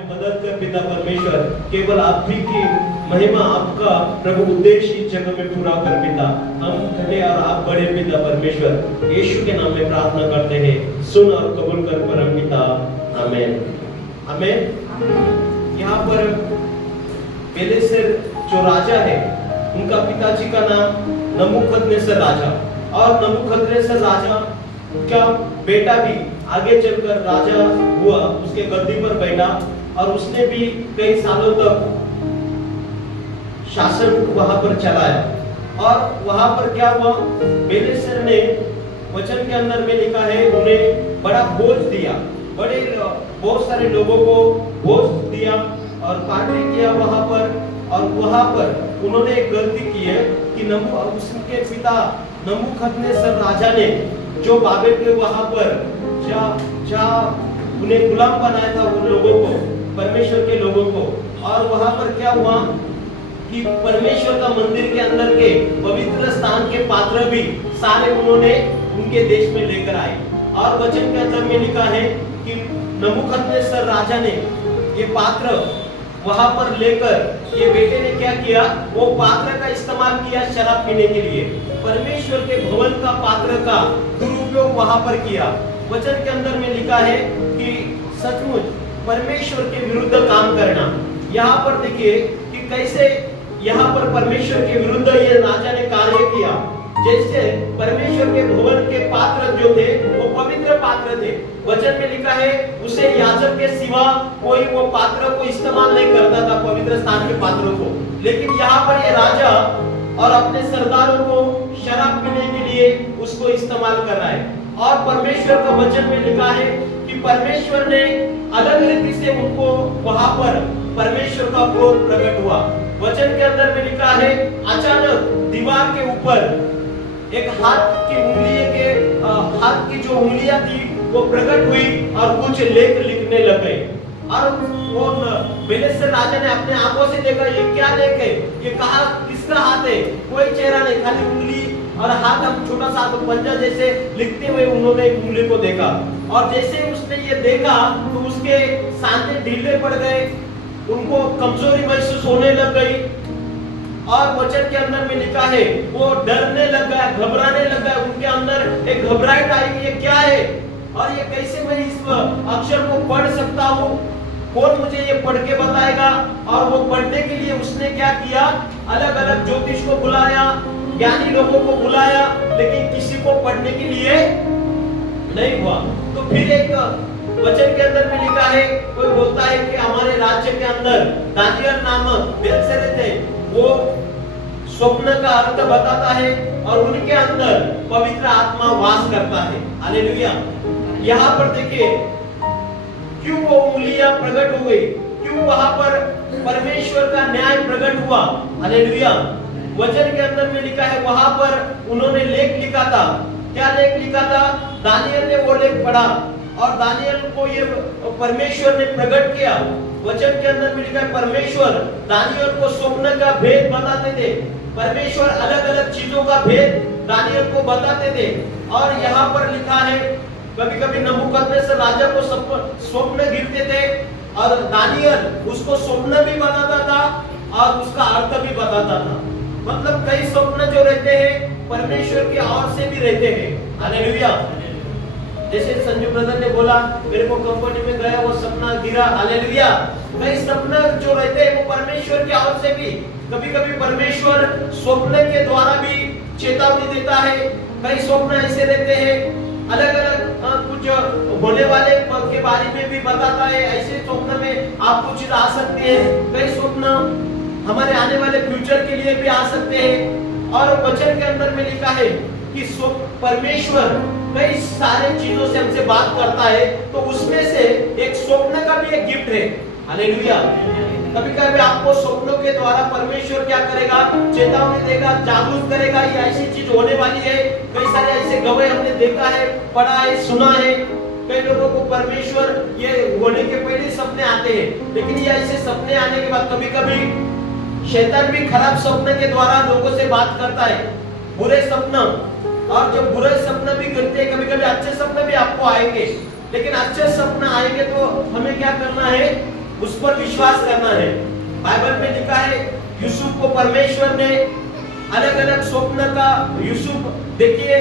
में बदल कर पिता परमेश्वर केवल आप ही की महिमा आपका प्रभु उद्देश्य इस जगह में पूरा कर पिता। हम खड़े और आप बड़े पिता परमेश्वर यीशु के नाम में प्रार्थना करते हैं, सुन और कबूल कर परम पिता, आमीन आमीन। यहाँ पर बेलेसर जो राजा है उनका पिताजी का नाम नबूकदनेस्सर राजा, और नबूकदनेस्सर राजा का बेटा भी आगे चलकर राजा हुआ, उसके गद्दी पर बैठा और उसने भी कई सालों तक शासन वहां पर चलाया। और वहां पर क्या हुआ, बेलेसर ने वचन के अंदर में लिखा है उन्हें बड़ा बोझ दिया, बहुत सारे लोगों को बोझ दिया और पार्टी किया वहां पर। और वहां पर उन्होंने एक गलती की है कि उसके पिता नबूकदनेस्सर राजा ने जो बाबेल के वहां पर जहाँ उन्हें गुलाम बनाया था उन लोगों को, परमेश्वर के लोगों को, और वहां पर क्या हुआ कि परमेश्वर का मंदिर के अंदर के पवित्र स्थान के पात्र भी सारे उन्होंने उनके देश में लेकर आए। और वचन के अंदर में लिखा है कि नबूकदनेस्सर राजा ने ये पात्र वहां पर लेकर ये बेटे ने क्या किया, वो पात्र का इस्तेमाल किया शराब पीने के लिए, परमेश्वर के भवन का पात्र का दुरुपयोग वहां पर किया। वचन के अंदर में लिखा है कि सचमुच परमेश्वर के विरुद्ध काम करना। यहाँ पर देखिए कि कैसे यहाँ पर परमेश्वर के विरुद्ध ये राजा ने कार्य किया। जैसे परमेश्वर के भवन के पात्र जो थे वो पवित्र पात्र थे, वचन में लिखा है उसे याजक के सिवा कोई वो पात्र को इस्तेमाल नहीं करता था, पवित्र स्थान के पात्रों को। लेकिन यहाँ पर ये राजा और अपने सरदारों को शराब पीने के लिए उसको इस्तेमाल कर रहा है। और परमेश्वर का वचन में लिखा है कि परमेश्वर ने अलग रीति से उनको वहां पर परमेश्वर का क्रोध प्रकट हुआ। वचन के अंदर में लिखा है अचानक दीवार के ऊपर एक हाथ की जो उंगलियां थी वो प्रकट हुई और कुछ लेख लिखने लगे। और वो बेलेसर राजा ने अपने आंखों से देखा, ये क्या लेख है, ये कहाँ किसका हाथ है, कोई चेहरा नहीं, खाली उंगली और हाथ, हम छोटा सा तो पंजा जैसे लिखते हुए उन्होंने एक उंगली को देखा। और जैसे उसने ये देखा तो उसके सामने ढीले पड़ गए, उनको कमजोरी महसूस होने लग गई। और वचन के अंदर में लिखा है वो डरने लग गया, घबराने लग गया, उनके अंदर एक घबराहट आई, ये क्या है और ये कैसे मैं इस अक्षर को पढ़ सकता हूँ, कौन मुझे ये पढ़ के बताएगा। और वो पढ़ने के लिए उसने क्या किया, अलग अलग ज्योतिष को बुलाया, ज्ञानी लोगों को बुलाया, लेकिन किसी को पढ़ने के लिए नहीं हुआ। तो फिर एक वचन के अंदर में लिखा है, कोई बोलता है कि हमारे राज्य के अंदर दानियल नामक बेलशस्सर थे, वो स्वप्न का अर्थ बताता है और उनके अंदर पवित्र आत्मा वास करता है। हालेलुया। यहाँ पर देखिए क्यों वो उंगलियां प्रकट हो गई, क्यों वहां पर परमेश्वर का न्याय प्रकट हुआ। हालेलुया। वचन के अंदर में लिखा है वहां पर उन्होंने लेख लिखा था। क्या लेख लिखा था, दानियल ने वो लेख पढ़ा और दानियल को ये परमेश्वर ने प्रकट किया। वचन के अंदर में लिखा है परमेश्वर दानियल को स्वप्न का भेद बताते थे, परमेश्वर अलग अलग चीजों का भेद दानियल को बताते थे। और यहाँ पर लिखा है कभी कभी नबूकदनेस्सर राजा को स्वप्न गिरते थे और दानियल उसको स्वप्न भी बताता था और उसका अर्थ भी बताता था। मतलब कई स्वप्न जो रहते हैं परमेश्वर की ओर से भी रहते हैं। हालेलुया। जैसे संजू ब्रदर ने बोला मेरे को कंपनी में गया वो सपना गिरा। हालेलुया। कई सपने जो रहते हैं वो परमेश्वर की ओर से भी, कभी कभी परमेश्वर स्वप्न के द्वारा भी चेतावनी देता है। कई स्वप्न ऐसे रहते हैं अलग अलग कुछ होने वाले पल के बारे में भी बताता है, ऐसे स्वप्न में आपको चीज आ सकती है। कई स्वप्न हमारे आने वाले फ्यूचर के लिए भी आ सकते हैं। और वचन के अंदर में लिखा है कि परमेश्वर कई सारे चीजों से हमसे बात करता है, तो उसमें से एक स्वप्न का भी एक गिफ्ट है। हालेलुया। कभी कभी आपको स्वप्नों के द्वारा परमेश्वर क्या करेगा, चेतावनी देगा, जागरूक करेगा, ये ऐसी चीज होने वाली है। कई सारे ऐसे गवाह हमने देखा है, पढ़ा है, सुना है। कई लोगों को परमेश्वर ये होने के पहले सपने आते हैं, लेकिन ये ऐसे सपने आने के बाद कभी कभी शैतान भी खराब सपने के द्वारा लोगों से बात करता है, बुरे सपना। और जब बुरे सपने भी करते हैं, कभी कभी अच्छे सपने भी आपको आएंगे, लेकिन अच्छे सपने आएंगे तो हमें क्या करना है, उस पर विश्वास करना है। बाइबल में लिखा है यूसुफ को परमेश्वर ने अलग अलग स्वप्न का, यूसुफ देखिए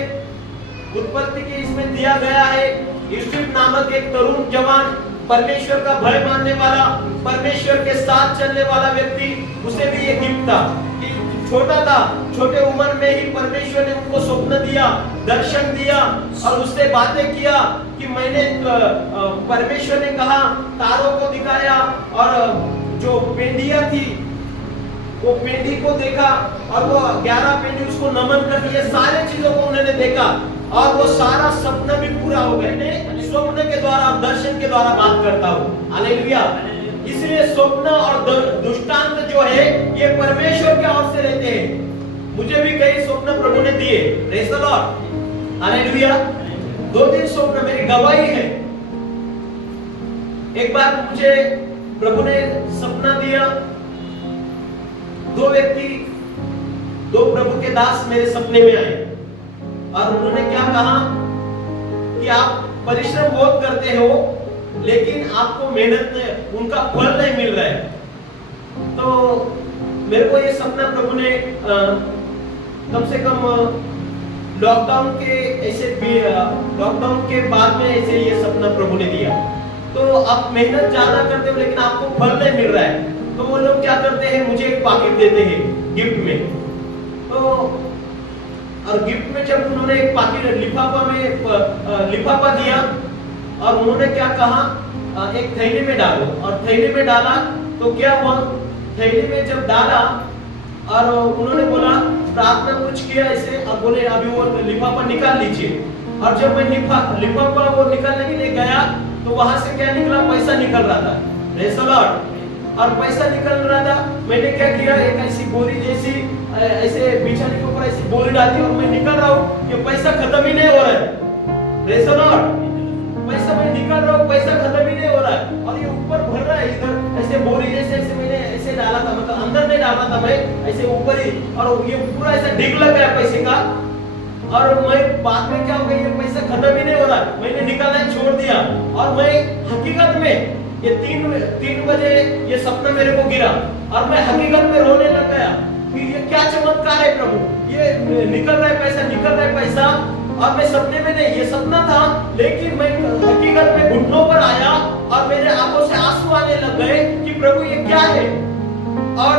उत्पत्ति के इसमें दिया गया है, यूसुफ नामक एक तरुण जवान, परमेश्वर का भय मानने वाला, परमेश्वर के साथ चलने वाला व्यक्ति, उसे भी ये गिफ्ट था कि छोटा था, छोटे उम्र में ही परमेश्वर ने उनको स्वप्न दिया, दर्शन दिया और उससे बातें किया कि मैंने परमेश्वर ने कहा, तारों को दिखाया और जो पेंडिया थी वो पेंडी को देखा और वो 11 पेंडी उसको नमन कर दिए, सारे चीजों को उन्होंने देखा और वो सारा सपना भी पूरा हो गया। मैं स्वप्न के द्वारा, दर्शन के द्वारा बात करता हूँ। हालेलुया। इसलिए स्वप्न और दृष्टांत जो है ये परमेश्वर के ओर से रहते हैं। मुझे भी कई स्वप्न प्रभु ने दिए, प्रेज़ द लॉर्ड, हालेलुया। 2-3 स्वप्न मेरी गवाही है। एक बार मुझे प्रभु ने सपना दिया, 2 व्यक्ति, 2 प्रभु के दास मेरे सपने में आए और उन्होंने क्या कहा कि आप परिश्रम बहुत करते हो लेकिन आपको मेहनत में उनका फल नहीं मिल रहा है। तो मेरे को ये सपना प्रभु ने कम से कम लॉकडाउन के बाद में ऐसे ये सपना प्रभु ने दिया। तो आप मेहनत ज्यादा करते हो लेकिन आपको फल नहीं मिल रहा है, तो वो लोग क्या करते हैं, मुझे एक पॉकेट देते हैं गिफ्ट में। तो और गिफ्ट में जब उन्होंने एक पॉकेट लिफाफा दिया और उन्होंने क्या कहा, एक थैली में डालो, और थैली में डाला तो क्या हुआ, थैली में जब डाला और उन्होंने बोला प्रार्थना कुछ किया ऐसे और बोले अभी वो लिफाफा निकाल लीजिए। और जब मैं लिफाफा वो निकालने के लिए गया तो वहां से क्या निकला, पैसा निकल रहा था, प्रेज़ द लॉर्ड। और पैसा निकल रहा था, मैंने क्या किया, एक ऐसी बोरी जैसी ऐसे बिछाने के ऊपर ऐसी बोरी डाली और मैं निकल रहा हूँ, ये पैसा खत्म ही नहीं हो रहा है, प्रेज़ द लॉर्ड। पैसा मैं निकाल रहा हूँ, पैसा खत्म ही नहीं हो रहा है और ये ऊपर भर रहा है, इधर ऐसे बोरी जैसे ऐसे मैंने ऐसे डाला था, मतलब अंदर नहीं डाला था मैं, ऐसे ऊपर ही, और ये पूरा ऐसा डिग लग गया पैसे का। और मैं बाद में क्या हो गया, ये पैसा खत्म ही नहीं हो रहा, मैंने निकालना छोड़ दिया। और मैं हकीकत में ये 3 बजे ये सपना मेरे को गिरा और मैं हकीकत में रोने लग गया कि ये क्या चमत्कार है प्रभु, ये निकल रहा है पैसा, निकल रहा है पैसा। और मैं सपने में नहीं, ये सपना था, लेकिन मैं हकीकत में घुटनों पर आया और मेरे आंखों से आंसू आने लग गए कि प्रभु ये क्या है। और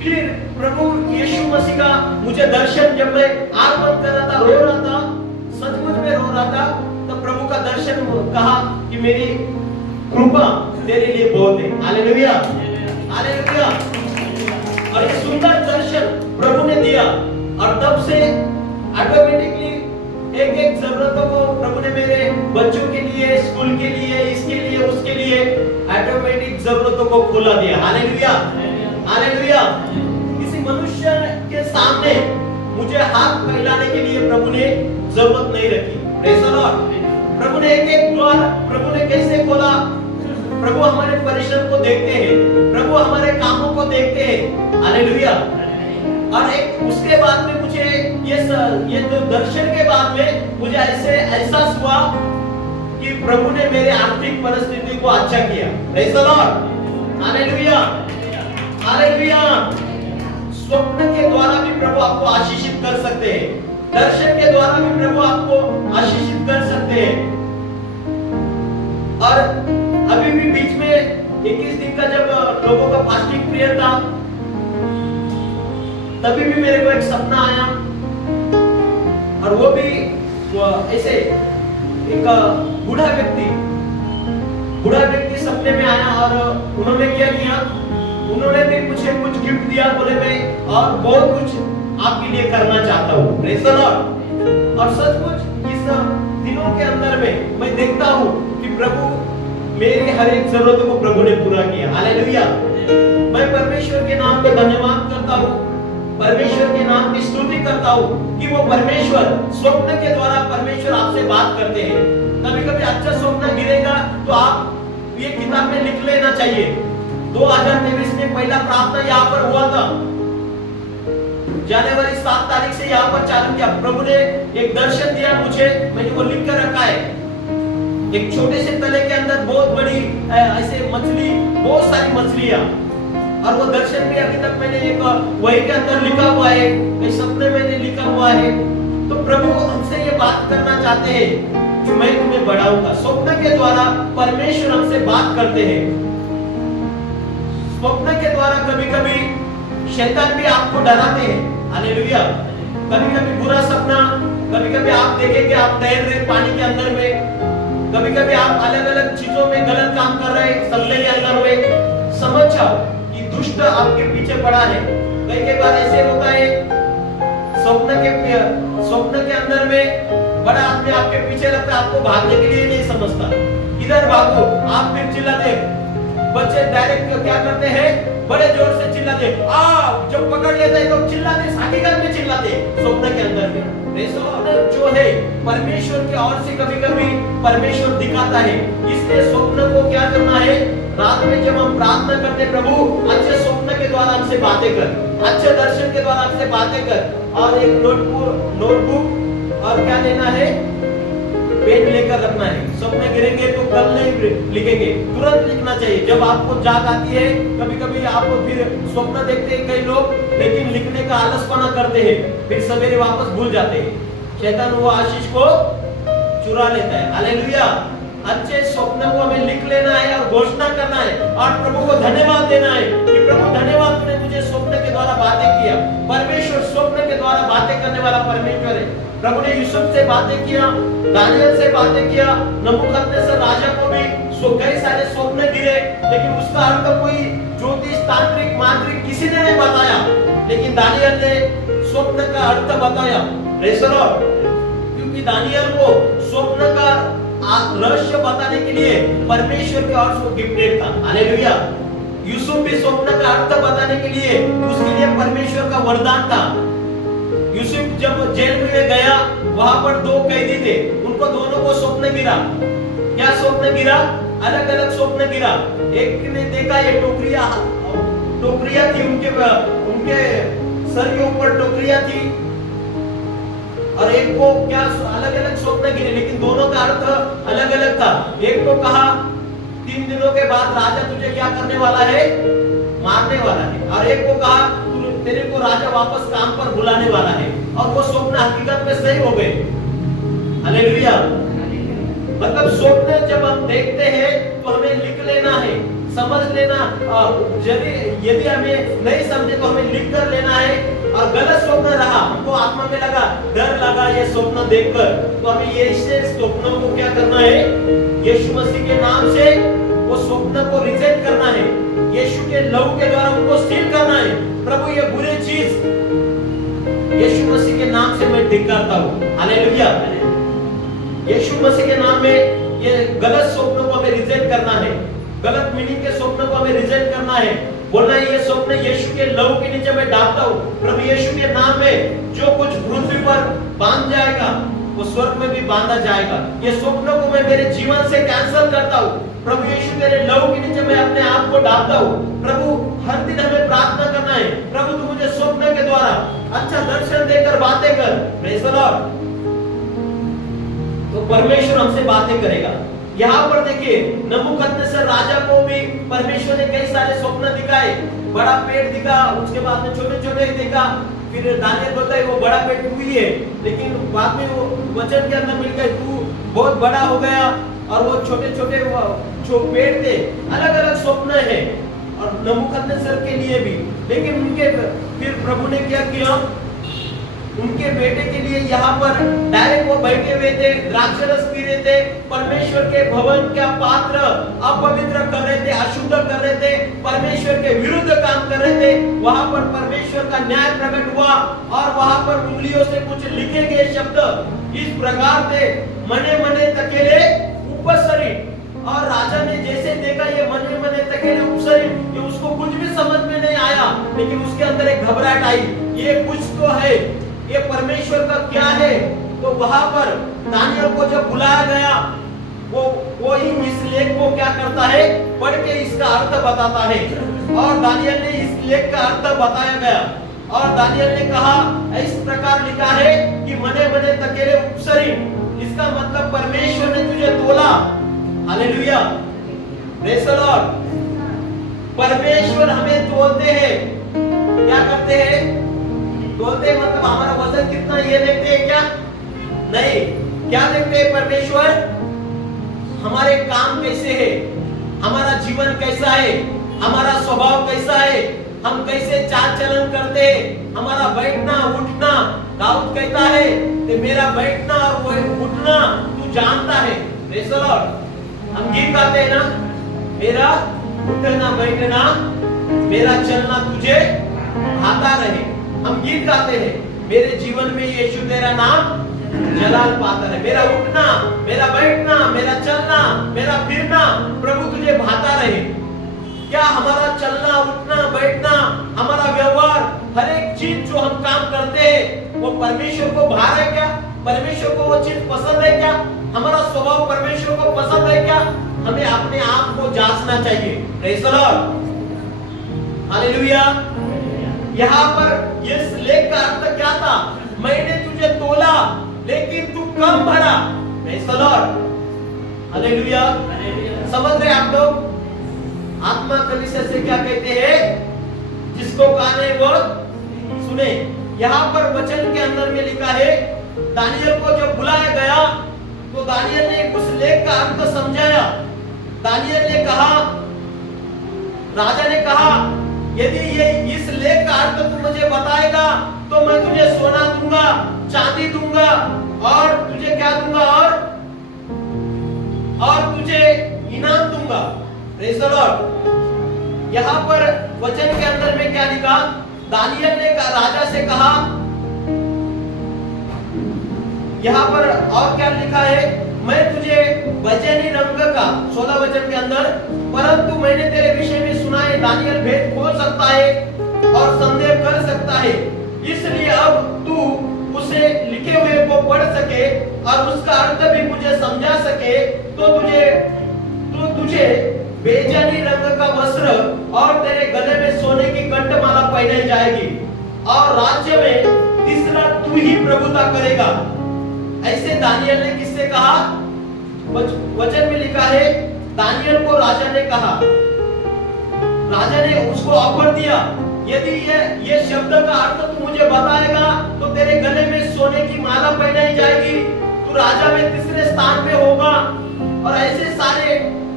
फिर प्रभु यीशु मसीह का मुझे दर्शन, जब मैं आंख बंद कर रहा था, रो रहा था, सचमुच में रो रहा था, तो प्रभु का दर्शन कहा कि मेरी कृपा तेरे लिए बहुत है। Hallelujah, hallelujah. और ये सुंदर दर्शन प्रभु ने दिया और तब से ऑटोमेटिकली एक जरूरतों को प्रभु ने मेरे बच्चों के लिए, स्कूल के लिए, इसके लिए, उसके लिए ऑटोमेटिक जरूरतों को खोला दिया। Hallelujah, hallelujah. किसी मनुष्य के सामने मुझे हाथ फैलाने के लिए प्रभु ने जरूरत नहीं रखी, प्रेज़ द लॉर्ड। प्रभु ने एक द्वार प्रभु ने कैसे खोला, प्रभु हमारे परिश्रम को देखते हैं, प्रभु हमारे कामों को देखते हैं। हालेलुया। और एक उसके बाद में मुझे ये तो दर्शन के बाद में मुझे ऐसे एहसास हुआ कि प्रभु ने मेरे आर्थिक परिस्थिति को अच्छा किया, praise the Lord. Hallelujah, hallelujah. स्वप्न के द्वारा भी प्रभु आपको आशीषित कर सकते हैं, दर्शन के द्वारा भी प्रभु आपको आशीषित कर सकते हैं। और अभी भी बीच में 21 दिन का जब लोगों का फास्टिंग पीरियड था, तभी भी मेरे को एक सपना आया और वो भी ऐसे एक बूढ़ा व्यक्ति सपने में आया और उन्होंने क्या किया, उन्होंने भी मुझे कुछ गिफ्ट दिया, बोले मैं और बहुत कुछ आपके लिए करना चाहता हूँ, प्रेज़ द लॉर्ड। और सचमुच इस दिनों के अंदर में मैं देखता हूँ कि प्रभु मेरी हर एक जरूरत को प्रभु ने पूरा किया। हालेलुया। मैं परमेश्वर के नाम पे धन्यवाद करता हूँ, परमेश्वर के नाम की स्तुति करता हूँ कि वो परमेश्वर स्वप्न के द्वारा परमेश्वर आपसे बात करते हैं। कभी कभी अच्छा स्वप्न गिरेगा तो आप ये किताब में लिख लेना चाहिए। 2023 में पहला प्रार्थना यहाँ पर हुआ था, जनवरी 7 तारीख से यहाँ पर चालू किया। प्रभु ने एक दर्शन दिया मुझे, मैंने वो लिख कर रखा है। एक छोटे से तले के अंदर बहुत बड़ी ऐसे मछली, बहुत सारी मछलियां, और वो दर्शन भी अभी तक मैंने एक वही के अंदर लिखा हुआ है, एक सपने में लिखा हुआ है। तो प्रभु हमसे ये बात करना चाहते हैं कि मैं तुम्हें बढ़ाऊंगा। स्वप्न के द्वारा परमेश्वर हमसे बात करते हैं। स्वप्न के द्वारा कभी-कभी शैतान भी आपको डराते हैं। हालेलुया। कभी-कभी बुरा सपना, कभी-कभी आप देखेंगे आप तैर रहे पानी के अंदर में, कभी-कभी आप अलग-अलग चीजों में गलत काम कर रहे हैं सपने के अंदर में, समझ जाओ कि दुष्ट आपके पीछे पड़ा है। कई बार ऐसे होता है स्वप्न के अंदर में बड़ा आदमी आपके पीछे लगता है, आपको भागने के लिए नहीं समझता, इधर भागो, आप फिर चिल्लाते। बच्चे डायरेक्ट क्या करते हैं, बड़े जोर से चिल्लाते, आप जब पकड़ लेते हैं तो चिल्लाते, हकीकत में चिल्लाते स्वप्न के अंदर में। जो है परमेश्वर की ओर से कभी-कभी परमेश्वर दिखाता है। इसलिए स्वप्न को क्या करना है, रात में जब हम प्रार्थना करते, प्रभु अच्छे स्वप्न के द्वारा हमसे बातें कर, अच्छे दर्शन के द्वारा हमसे बातें कर। और एक नोटबुक और क्या लेना है, पेन लेकर रखना है। स्वप्न गिरेंगे तो कल नहीं लिखेंगे, तुरंत लिखना चाहिए। जब आपको जाग आती है, कभी-कभी आप फिर स्वप्न देखते हैं कई लोग, लेकिन लिखने का आलसपना करते हैं, फिर सवेरे वापस भूल जाते हैं। शैतान वो आशीष को चुरा लेता है। हालेलुया। अच्छे स्वप्न को हमें लिख लेना है और घोषणा करना है और प्रभु को धन्यवाद देना है कि प्रभु धन्यवाद, तूने मुझे स्वप्न के द्वारा बातें किया। परमेश्वर स्वप्न के द्वारा बातें करने वाला परमेश्वर है। प्रभु ने यूसुफ से बातें किया, दानियल से बातें किया, नबूकदनेस्सर राजा को भी कई सारे स्वप्न गिरे, लेकिन उसका अर्थ कोई ज्योतिष, तांत्रिक, मांत्रिक किसी ने नहीं बताया, लेकिन दानियल ने स्वप्न का अर्थ बताया। Praise the Lord. क्योंकि दानियल को स्वप्न का रहस्य बताने के लिए परमेश्वर की ओर से गिफ्टेड था। हालेलुया। यूसुफ भी स्वप्न का अर्थ बताने के लिए उसके लिए परमेश्वर का वरदान था। यूसुफ जब जेल में गया, वहां पर दो कैदी थे, उनको दोनों को स्वप्न गिरा। क्या स्वप्न गिरा? अलग अलग स्वप्न गिरा। एक ने देखा ये टोकरियां थी, उनके सर के ऊपर टोकरियां थी, और एक को क्या अलग अलग स्वप्न गिरे, लेकिन दोनों का अर्थ अलग अलग था। एक को कहा 3 दिनों के बाद राजा तुझे क्या करने वाला है, मारने वाला है, और एक को कहा तेरे को राजा वापस काम पर बुलाने वाला है, और वो स्वप्न हकीकत में सही हो गए। हालेलुया। मतलब स्वप्न जब हम देखते हैं तो हमें लिख लेना है, समझ लेना, यदि हमें नहीं समझे तो हमें लिख कर लेना है। और गलत स्वप्न रहा, हमको आत्मा में लगा, डर लगा ये स्वप्न देखकर, तो हमें ये स्वप्नों को क्या करना है, यीशु मसीह के नाम से वो स्वप्न को रिजेक्ट करना है, यीशु के लहू के द्वारा उनको सील करना है। प्रभु ये बुरी चीज यीशु मसीह के नाम से मैं धिक्कारता हूँ। हालेलुया। यीशु मसीह के नाम में ये गलत स्वप्नों को हमें रिजेक्ट करना है, गलत मीनिंग के स्वप्नों को हमें रिजेक्ट करना है। बोलना है ये स्वप्न यीशु के लहू के नीचे मैं डालता हूँ। प्रभु यीशु के नाम में जो कुछ पृथ्वी पर बांध जाएगा वो स्वर्ग में भी बांधा जाएगा। ये स्वप्नों को मैं मेरे जीवन से कैंसिल करता हूँ। प्रभु यीशु तेरे लहू के नीचे मैं अपने आप को डालता हूँ। प्रभु हर दिन हमें प्रार्थना करना है, प्रभु तू मुझे स्वप्न के द्वारा अच्छा दर्शन देकर बातें कर। Praise the Lord. तो परमेश्वर हमसे बातें करेगा। यहाँ पर देखिए नबूकदनेस्सर राजा को भी परमेश्वर ने कई सारे स्वप्न दिखाए। बड़ा पेड़ दिखा, उसके बाद में छोटे छोटे दिखा, फिर दानियल बोलता है वो बड़ा पेड़ तू ही है, लेकिन बाद में वो वचन के अंदर मिल गए तू बहुत बड़ा हो गया, और वो छोटे छोटे जो पेड़ थे अलग अलग स्वप्न है और नबूकदनेस्सर के लिए भी। लेकिन उनके फिर प्रभु ने क्या किया, उनके बेटे के लिए यहाँ पर डायरेक्ट वो बैठे हुए थे, द्राक्षरस पी रहे थे, परमेश्वर के भवन का पात्र अपवित्र कर रहे थे, अशुद्ध कर रहे थे, परमेश्वर के विरुद्ध काम कर रहे थे। वहां पर परमेश्वर का न्याय प्रकट हुआ और वहां पर उंगलियों से कुछ लिखे गए शब्द इस प्रकार थे, मने मने तकेले उपसरी। और राजा ने जैसे देखा ये मने मने तकेले उपसरी, ये उसको कुछ भी समझ में नहीं आया, लेकिन उसके अंदर एक घबराहट आई, ये कुछ तो है, ये परमेश्वर का क्या है। तो वहां पर दानियल को जब बुलाया गया, वो इस लेख को क्या करता है, पढ़ के इसका अर्थ बताता है, और दानियल ने इस लेख का अर्थ बताया गया। और दानियल ने कहा इस प्रकार लिखा है कि मने मने तकेले उपसरी, इसका मतलब परमेश्वर ने तुझे तोला। हालेलुया। Praise the Lord. परमेश्वर हमें तोलते हैं। क्या करते हैं? तोलते हैं मतलब हमारा वजन कितना ये देखते हैं क्या? नहीं। क्या देखते हैं परमेश्वर? हमारे काम कैसे है, हमारा जीवन कैसा है, हमारा स्वभाव कैसा है, हम कैसे चाल चलन करते हैं, हमारा बैठना उठना। दाऊद कहता है कि मेरा बैठना और वो उठना तू जानता है। Praise the Lord. हम गीत गाते हैं ना, मेरा उठना बैठना मेरा चलना तुझे भाता रहे। हम गीत गाते हैं, मेरे जीवन में यीशु तेरा नाम जलाल पाता रहे। मेरा उठना, मेरा बैठना, मेरा चलना, मेरा फिरना प्रभु तुझे भाता रहे। क्या हमारा चलना उठना बैठना, हमारा व्यवहार, हर एक चीज जो हम काम करते हैं वो परमेश्वर को भा रहा है क्या? परमेश्वर को वो चीज पसंद है क्या? हमारा स्वभाव परमेश्वर को पसंद है क्या? हमें अपने आप को जांचना चाहिए। Praise the Lord. हालेलुया। यहाँ पर इस लेख का अर्थ क्या था? मैंने तुझे तोला लेकिन तू कम भरा। Praise the Lord. हालेलुया। समझ रहे आप लोग? आत्मा कलीसिया से क्या कहते हैं? जिसको कान है वो सुने। यहाँ पर वचन के अंदर में लिखा है, दानियल को जब बुलाया गया तो दानियल ने उस लेख का अर्थ समझाया। दानियल ने कहा, राजा ने कहा, यदि ये इस लेख का अर्थ तू मुझे बताएगा तो मैं तुझे सोना दूंगा, चांदी दूंगा और तुझे क्या दूंगा और तुझे इनाम दूंगा। Praise the Lord. यहाँ पर वचन के अंदर में क्या लिखा? दानियल ने राजा से कहा, यहाँ पर और क्या लिखा है? मैं तुझे बैजनी रंग का 16 वचन के अंदर, परंतु मैंने तेरे विषय में सुना है दानियल भेद खोल सकता है और संदेह कर सकता है, इसलिए अब तू उसे लिखे हुए को पढ़ सके और उसका अर्थ भी मुझे समझा सके तो तुझे बेजानी रंग का वस्त्र और तेरे गले में सोने की कंठमाला पहनाई जाएगी और राज्य में तीसरा तू ही प्रभुता करेगा। ऐसे दानियल ने किससे कहा? वचन में लिखा है, दानियल को राजा ने कहा। राजा ने उसको ऑफर दिया, यदि ये शब्द का अर्थ तू मुझे बताएगा तो तेरे गले में सोने की माला पहनाई जाएगी, तू राजा में तीसरे स्थान पे होगा। और ऐसे सारे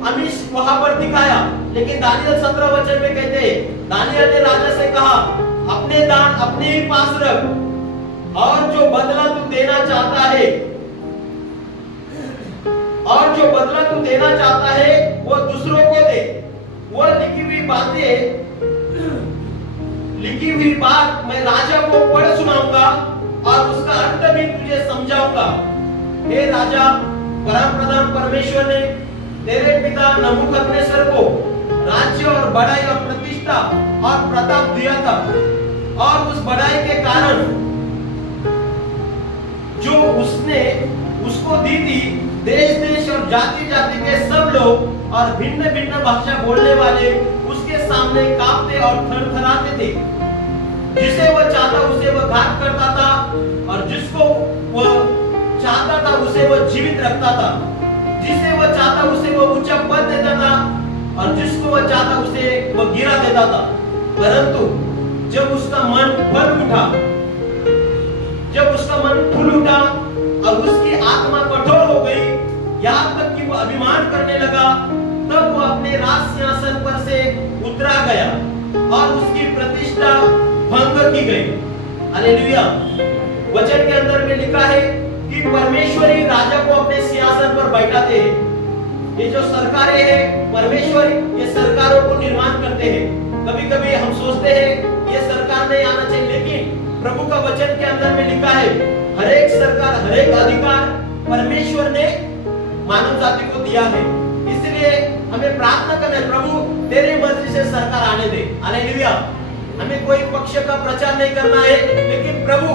आमिष वहां पर दिखाया। लेकिन दानियल 17 वचन में कहते हैं, दानियल ने राजा से कहा, अपने दान अपने ही पास रख और जो बदला तू देना चाहता है वो दूसरों को दे। वो लिखी हुई बात मैं राजा को पढ़ सुनाऊंगा और उसका अर्थ भी तुझे समझाऊंगा। हे राजा, परमप्रधान परमेश्वर ने तेरे पिता नबूकदनेस्सर को राज्य और बड़ाई और प्रतिष्ठा और प्रताप दिया था और उस बड़ाई के कारण जो उसने उसको दी थी, देश देश और जाति जाति के सब लोग और भिन्न भिन्न भाषा बोलने वाले उसके सामने कांपते और थरथराते थे। जिसे वह चाहता उसे वह घात करता था और जिसको वह चाहता था उसे वह जीवित रखता था। जिसे वह चाहता उसे वह ऊंचा पद देता था और जिसको वह चाहता उसे वह गिरा देता था। परंतु जब उसका मन फूल उठा और उसकी आत्मा कठोर हो गई, यहाँ तक कि वह अभिमान करने लगा, तब वह अपने राज सिंहासन पर से उतरा गया और उसकी प्रतिष्ठा भंग की गई। हालेलुया। वचन के अंदर में लिखा है कि परमेश्वर ही राजा को अपने सिंहासन पर बैठाते हैं। ये जो सरकारें हैं, परमेश्वर ये सरकारों को निर्माण करते हैं। कभी कभी हम सोचते हैं ये सरकार नहीं आना चाहिए, लेकिन प्रभु का वचन के अंदर में लिखा है हर एक सरकार, हर एक अधिकार परमेश्वर ने मानव जाति को दिया है। इसलिए हमें प्रार्थना करना है, प्रभु तेरे मर्जी से सरकार आने दे। हालेलुया। हमें कोई पक्ष का प्रचार नहीं करना है, लेकिन प्रभु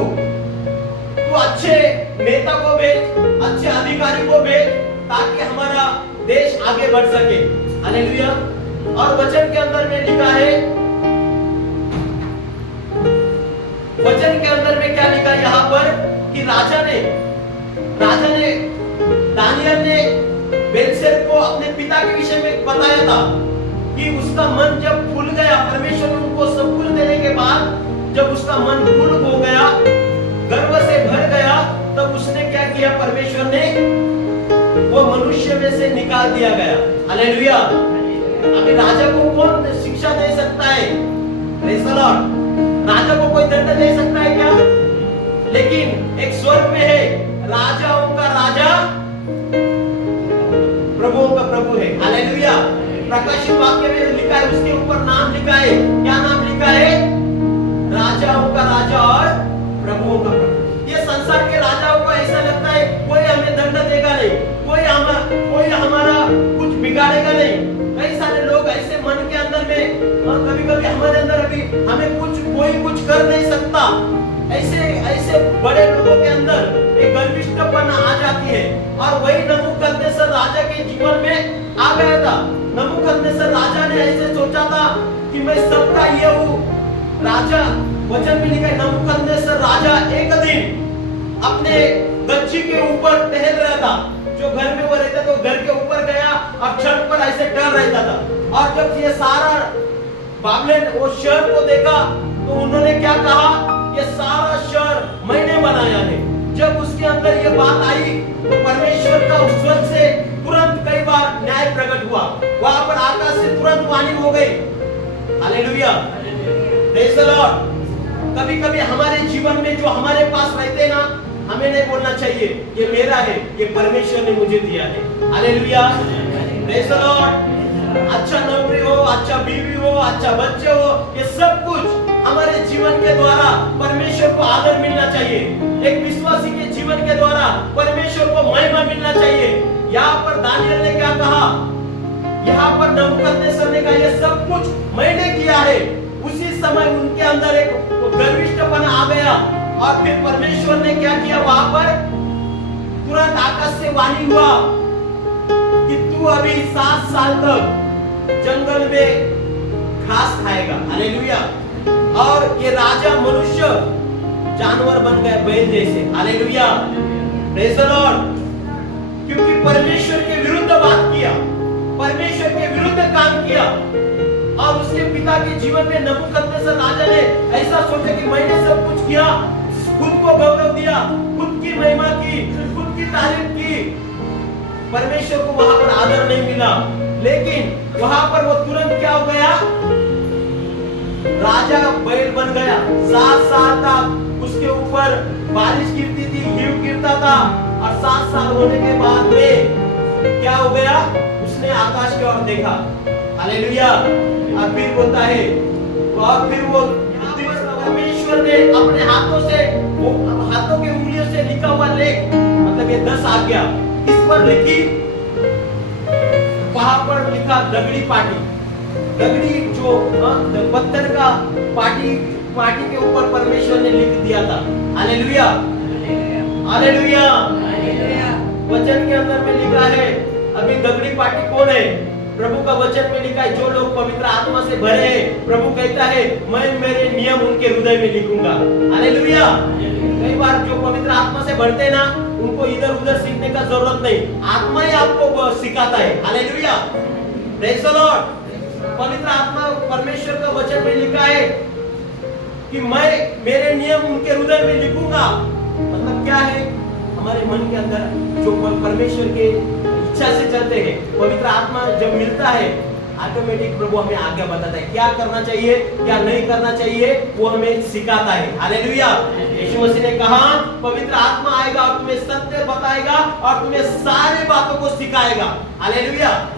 तू अच्छे नेता को भेज, अच्छे अधिकारी को भेज, ताकि हमारा देश आगे बढ़ सके। हालेलुया। और वचन के अंदर में लिखा है, वचन के अंदर में क्या लिखा यहाँ पर कि राजा ने दानियल ने बेलशस्सर को अपने पिता के विषय में बताया था कि उसका मन जब फूल गया, परमेश्वर ने उनको सब कुछ देने के बाद जब उसका मन फूल हो गया, गर्व से भर गया, तब उसने क्या किया, परमेश्वर ने वो मनुष्य में से निकाल दिया गया। हालेलुया। अभी राजा को कौन शिक्षा दे सकता है? Praise the Lord. राजा को कोई दंड दे सकता है क्या? लेकिन एक स्वर्ग में है, राजाओं का राजा, प्रभुओं का प्रभु है। हालेलुया। प्रकाशित वाक्य में लिखा है, उसके ऊपर नाम लिखा है। क्या नाम लिखा है? राजाओं का राजा और प्रभुओं का प्रभु। ये संसार के राजाओं को ऐसा लगता है कोई हमें दंड देगा नहीं, कोई हमारा कुछ बिगाड़ेगा नहीं। कई सारे लोग ऐसे मन के अंदर में, और कभी-कभी हमारे अंदर अभी हमें कोई कुछ कर नहीं सकता, ऐसे बड़े लोगों के अंदर एक गर्विष्ठपन आ जाती है। और वही नबूकदनेस्सर राजा के जीवन में आ गया था। नबूकदनेस्सर राजा ने ऐसे सोचा था कि मैं सबका ये हूँ राजा। वचन में लिखा है, नबूकदनेस्सर राजा एक दिन अपने गच्ची के ऊपर टहल रहा था। जो घर में वो रहता था, घर के ऊपर गया और छत पर ऐसे टहल रहता था। और जब ये सारा बाबेल वो शहर को देखा तो उन्होंने क्या कहा, ये सारा शहर मैंने बनाया है। जब उसके अंदर ये बात आई तो परमेश्वर का उस स्वर्ग से तुरंत कई बार न्याय प्रकट हुआ। वहां पर आकाश से तुरंत वाणी हो गई। हालेलुया। Praise the Lord. कभी-कभी हमारे जीवन में जो हमारे पास रहते हैं ना, हमें नहीं बोलना चाहिए ये मेरा है, ये परमेश्वर ने मुझे दिया है। हालेलुया। Praise the Lord. अच्छा नौकरी हो, अच्छा बीवी हो, अच्छा बच्चे हो, ये सब कुछ हमारे जीवन के द्वारा परमेश्वर को आदर मिलना चाहिए। एक विश्वासी के जीवन के द्वारा परमेश्वर को महिमा मिलना चाहिए। यहाँ पर दानियल ने क्या कहा, यहाँ पर नबूकदनेस्सर ने कहा ये सब कुछ मैंने किया है। उसी समय उनके अंदर एक गर्विष्ठपन आ गया और फिर परमेश्वर ने क्या किया, वहां पर तुरंत आकाश से वाणी हुआ कि तू अभी 7 साल तक जंगल में घास खाएगा। हालेलुया। और ये राजा मनुष्य जानवर बन गए, बैल जैसे। हालेलुया। Praise the Lord. क्योंकि परमेश्वर के विरुद्ध बात किया, परमेश्वर के विरुद्ध काम किया। और उसके पिता के जीवन में नबूकदनेस्सर राजा ने ऐसा सोचा कि मैंने सब कुछ किया, खुद को गौरव दिया, खुद की महिमा की, खुद की तारीफ की। परमेश्वर को वहां पर आदर नहीं मिला। लेकिन वहां पर वो तुरंत क्या हो गया, राजा बैल बन गया। 7 साल तक उसके ऊपर बारिश गिरती थी, हीव गिरता था। और 7 साल होने के बाद में क्या हो गया, उसने आकाश की ओर देखा। हालेलुया। और फिर होता है, और फिर वो परमेश्वर ने अपने हाथों से, वो हाथों की उंगलियों से लिखा हुआ लेख, मतलब ये 10 आज्ञा इस पर लिखी। वहां पर लिखा दगड़ी पाटी, दगड़ी जो पत्थर का पाटी के ऊपर परमेश्वर ने लिख दिया था। हालेलुया। हालेलुया। वचन के अंदर में लिखा है, अभी दगड़ी पाटी कौन है? प्रभु का वचन में लिखा है, जो लोग पवित्र आत्मा से भरे हैं, प्रभु कहता है मैं मेरे नियम उनके हृदय में लिखूंगा। हालेलुया। कई बार जो पवित्र आत्मा से भरते हैं ना, उनको इधर उधर सीखने का जरूरत नहीं, आत्मा ही आपको सिखाता है। हालेलुया। Praise the Lord. पवित्र आत्मा, परमेश्वर का वचन में लिखा है कि मैं मेरे नियम उनके हृदय में लिखूंगा। मतलब क्या है, हमारे मन के अंदर जो परमेश्वर के इच्छा से चलते हैं, पवित्र आत्मा जब मिलता है, ऑटोमेटिक प्रभु हमें आज्ञा बताता है, क्या करना चाहिए क्या नहीं करना चाहिए, वो हमें सिखाता है। हालेलुया। यीशु मसीह ने कहा, पवित्र आत्मा आएगा और तुम्हें सत्य बताएगा और तुम्हें सारी बातों को सिखाएगा। हालेलुया।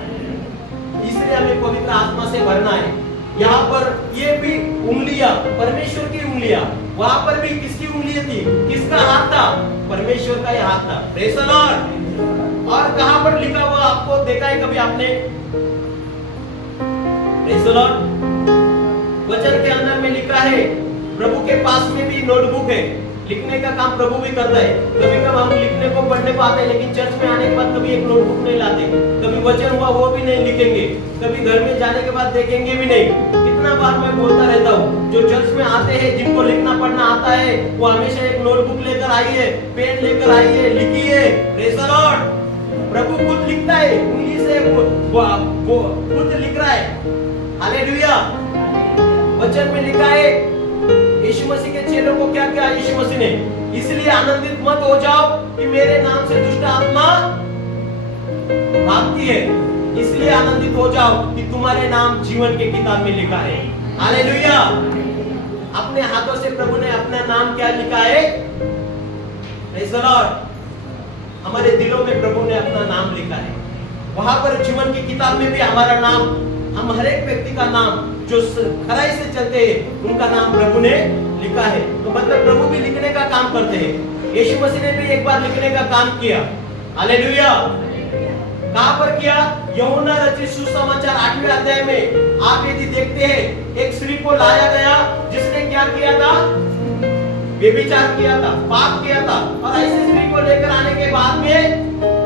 इसलिए हमें पवित्र आत्मा से भरना है। यहाँ पर ये भी उंगलियां, परमेश्वर की उंगलियां, वहां पर भी किसकी उंगलियां थी, किसका हाथ था? परमेश्वर का ही हाथ था। Praise the Lord. और कहां पर लिखा हुआ आपको देखा है कभी आपने? Praise the Lord. वचन के अंदर में लिखा है, प्रभु के पास में भी नोटबुक है, लिखने का काम प्रभु भी करता है। कभी कभी हम लिखने को पढ़ने पाते हैं, लेकिन चर्च में आने के बाद कभी एक नोटबुक नहीं लाते, कभी वचन हुआ वो भी नहीं लिखेंगे, कभी घर में जाने के बाद देखेंगे भी नहीं। कितना बार मैं बोलता रहता हूँ, जो चर्च में आते हैं, जिनको लिखना पढ़ना आता है, वो हमेशा एक नोटबुक लेकर आइए, पेन लेकर आइए, लिखिए। Praise the lord. प्रभु खुद लिखता है, उंगली से वो खुद लिख रहा है। हालेलुया। वचन में लिखा है यीशु मसीह के चेलों को क्या क्या यीशु मसीह ने, इसलिए आनंदित मत हो जाओ कि मेरे नाम से दुष्ट आत्मा भागती है, इसलिए आनंदित हो जाओ कि तुम्हारे नाम जीवन के किताब में लिखा है। हालेलुया। अपने हाथों से प्रभु ने अपना नाम क्या लिखा है? Praise the Lord. हमारे दिलों में प्रभु ने अपना नाम लिखा है। वहां पर जीवन की किताब में भी हमारा नाम, हम हर एक व्यक्ति का नाम जो खराई से चलते हैं उनका नाम प्रभु ने लिखा है। तो मतलब प्रभु भी लिखने का काम करते हैं। यीशु मसीह ने भी एक बार लिखने का काम किया। हालेलुया। कहां पर किया? यूहन्ना रचित सुसमाचार 8वें अध्याय में आप यदि देखते हैं, एक स्त्री को लाया गया जिसने क्या किया था? व्यभिचार किया था, पाप किया था। और ऐसी स्त्री को लेकर आने के बाद में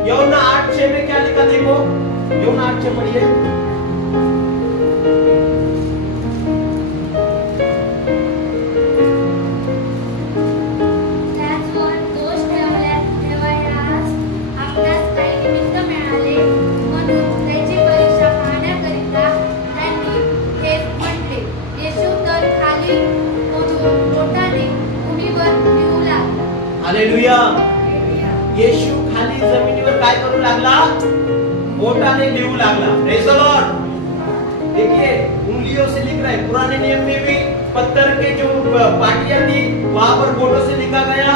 यूहन्ना 8:6 में क्या लिखा? देखो यूहन्ना 8:6 पढ़िए। हालेलुया। येशू खाली जमिनीवर काय करू लागला? बोटाने लिहू लागला। Praise the Lord. देखिए उंगलियों से लिख रहा है। पुराने नियम में भी पत्थर के जो पाटियां थी वहां पर बोटों से लिखा गया।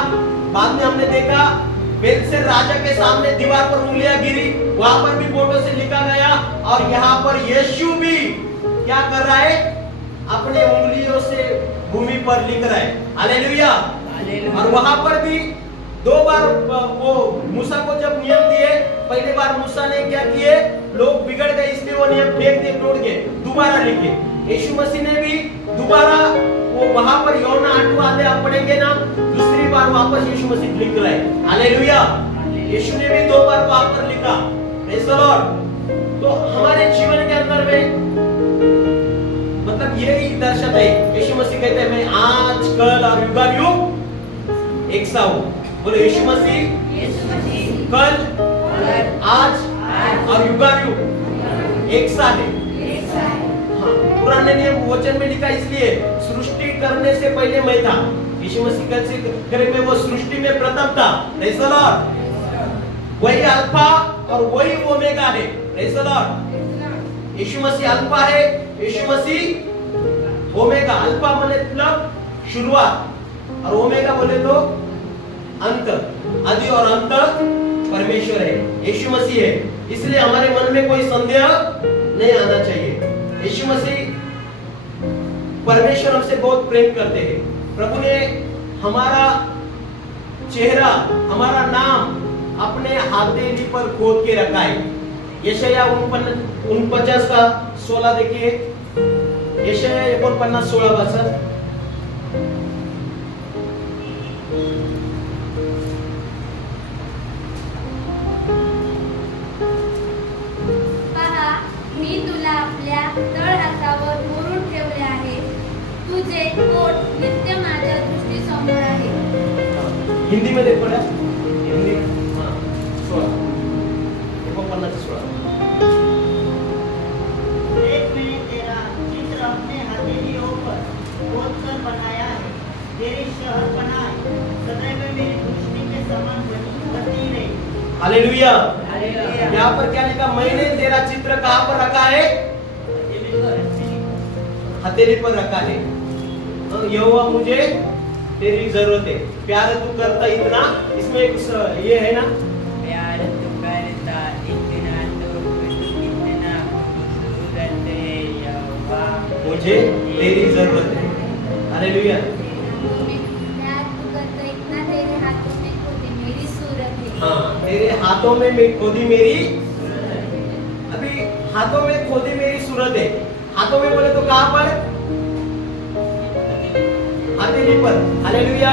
बाद में हमने देखा बेलशस्सर राजा के सामने दीवार पर उंगलियां गिरी, वहां पर भी बोटों से लिखा गया। और यहाँ पर यीशु भी क्या कर रहा है? अपने उंगलियों से भूमि पर लिख रहा है। हालेलुया। और वहां पर भी 2 बार वो मूसा को जब नियम दिए, पहली बार मूसा ने क्या किए? लोग बिगड़ गए इसलिए वो नियम फेंक दिए, तोड़ के दोबारा लिखे। यीशु मसीह ने भी दोबारा वो वहां पर यूहन्ना 8वां अध्याय आप पढ़ेंगे ना, दूसरी बार वापस यीशु मसीह लिख रहा है। हालेलुया। यीशु ने भी 2 बार वहां पर लिखा। Praise the Lord. तो हमारे जीवन के अंदर में मतलब यही दर्शाता है। यीशु मसीह कहते हैं मैं आज कल और युगानुयुग एक सा हूं। बोलो यीशु मसीह कल आज और युगानुयुग एक सा है। हाँ, पुराने नियम वचन में लिखा इसलिए सृष्टि करने से पहले मैं था। यीशु मसीह कल से करे में वो सृष्टि में प्रथम था। Praise the Lord. वही अल्फा और वही ओमेगा है। Praise the Lord. यीशु मसीह अल्फा है, यीशु मसीह ओमेगा। अल्फा मतलब शुरुआत और ओमेगा बोले तो अंत। आदि और अंत परमेश्वर है, यीशु मसीह है। इसलिए हमारे मन में कोई संदेह नहीं आना चाहिए। यीशु मसीह परमेश्वर हमसे बहुत प्रेम करते हैं। प्रभु ने हमारा चेहरा, हमारा नाम अपने हथेली पर खोद के रखा है। यशाया 49:16 देखिए। यशाया 49:16 मी तुला आपल्या तळहातावर कोरून ठेवले आहे, तुझे पोट नित्य माझ्या दृष्टीसमोर आहे। हिंदी मध्ये पढ़ा, हिंदी हां 16 देख मैंने तेरा चित्र अपने हथेलियों पर खोदकर बनाया है, तेरी शहरपनाह सदैव मेरी दृष्टि के समान बनती रही। हालेलुया। यहाँ पर क्या लिखा? मैंने तेरा चित्र कहाँ पर रखा है? हथेली पर रखा है। यहोवा मुझे तेरी जरूरत है। प्यार तू करता इतना, इसमें एक ये है ना, प्यार तू करता इतना, तो इतना खूबसूरत है यहोवा, मुझे तेरी जरूरत है। हालेलुया। हाँ, तेरे हाथों में खोदी मेरी, अभी हाथों में खोदी मेरी सूरत है। हाथों में बोले तो कहां पर? हथेली पर। हालेलुया।